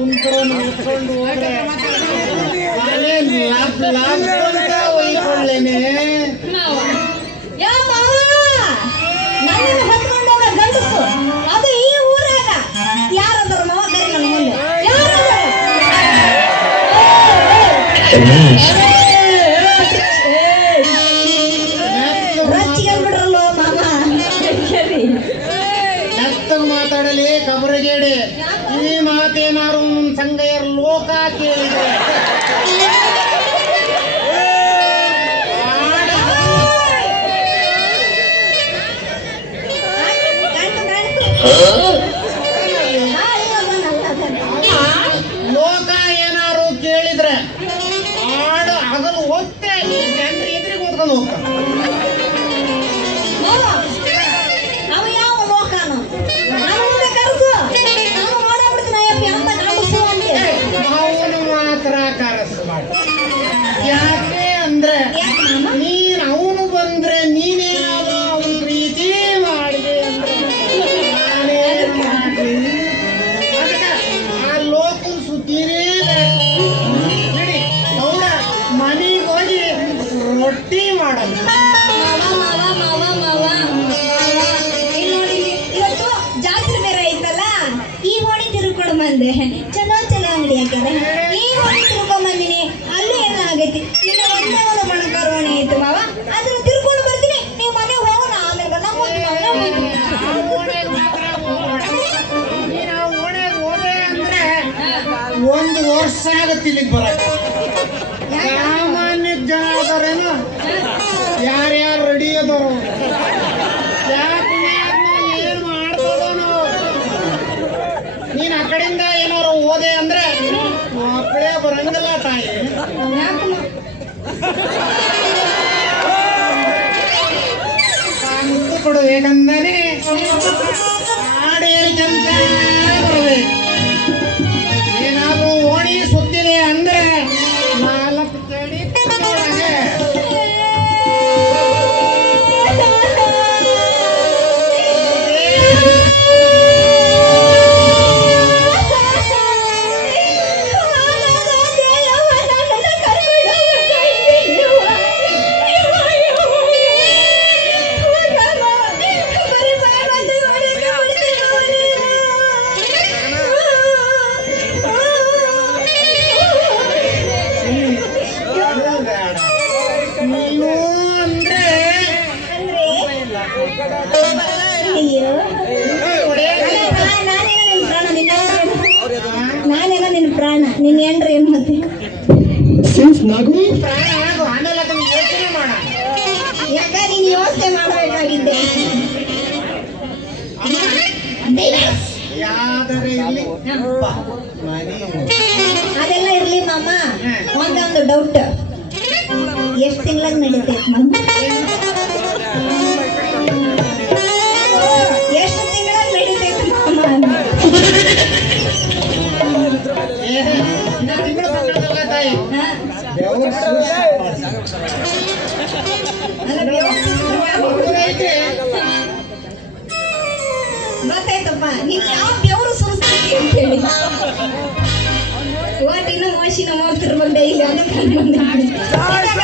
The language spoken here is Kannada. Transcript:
ಮುಂದೆ. ಯಾರದ್ರ? ರಚ್ಚಿಗೆ ಬಿಡ್ರಲ್ಲೋ ಮಾವ? ಮೆತ್ತಗೆ ಮಾತಾಡಲಿ ಕಬರಗೇಡಿ. ಈ ನಮ್ಮ ಸಂಗಯ್ಯರ ಲೋಕ ಕೇಳಿದೆ. ಲೋಕ ಏನಾರು ಕೇಳಿದ್ರೆ ಆಡು ಹಗಲು ಒತ್ತೆ ಎದುರಿಗೆ ಓದ್ಕೊಂಡು ಹೋಗ್ತಾರೆ ಮಾಡಿ. ಯಾಕೆ ಅಂದ್ರೆ? ನೀನ್ ಅವನು ಬಂದ್ರೆ ನೀನೇ ಅವನ ಪ್ರೀತಿ ಮಾಡಿದೆ ಅಂದ್ರೆ ನಾನೇ ಮಾಡ್ಲಿ? ಆ ಲೋಕದ ಸುದ್ದಿನೇ ಬೇಡ. ಗೌಡ ಮನೆಗೆ ಹೋಗಿ ರೊಟ್ಟಿ ಮಾಡೋದು ಜಾತ್ರೆ ಬೇರೆ ಐತಲ್ಲ? ಈ ಓಣಿ ತಿರ್ಕೊಂಡು ಬಂದೆ. ಚಲೋ ಚಲೋ ಅಂಗಡಿ ಹಾಕ್ಯಾರ. ವರ್ಷ ಆಗತ್ತೆ ಇಲ್ಲಿಗೆ ಬರಕ್ಕೆ. ಸಾಮಾನ್ಯ ಜನ ಅದಾರೇನು ಯಾರ್ಯಾರು ರೆಡಿ ಅದಾರು. ಏನು ಮಾಡ್ತದನು ನೀನ್ ಆ ಕಡೆಯಿಂದ ಏನಾರು ಓದೆ ಅಂದ್ರೆ ಮಕ್ಕಳೇ ಬರಂಗಿಲ್ಲ ತಾಯಿ. ಕೊಡು ಮಾ- ಹಾಡು ಚಂದ ಬರಬೇಕು. அந்த ಅಯ್ಯೋ. ನಾನೇನೋ ನಿನ್ ಪ್ರಾಣ ನಿನ್ನ ಪ್ರಾಣ ನಿನ್ನ ಏನ್ರಿ ಏನ್ ಮತ್ತೆ ನೀ ಪ್ರಾಣ ಆಗು ಆಮೇಲೆ ಯೋಚನೆ ಮಾಡ ಯೋಚನೆ ಮಾಡ್ಬೇಕಾಗಿದ್ದೆ ಅದೆಲ್ಲ ಇರ್ಲಿ ಮಾಮ ಒಂದೊಂದು ಡೌಟ್ ಎಷ್ಟು ತಿಂಗಳಾಗ ನಡೀತೈತೆ ಮಾಮ ಗೊತ್ತಾಯ್ತಪ್ಪ ನೀನ್ ಯಾವ ಬೆವರು ಸುರಿಸ್ತೀವಿ ಅಂತ ಹೇಳಿ ಒಟ್ಟು ಇನ್ನು ಮೋಶಿನ ಮೋಗ್ತಿರ್ಬಂದೆ ಇಲ್ಲ ಅದಕ್ಕೆ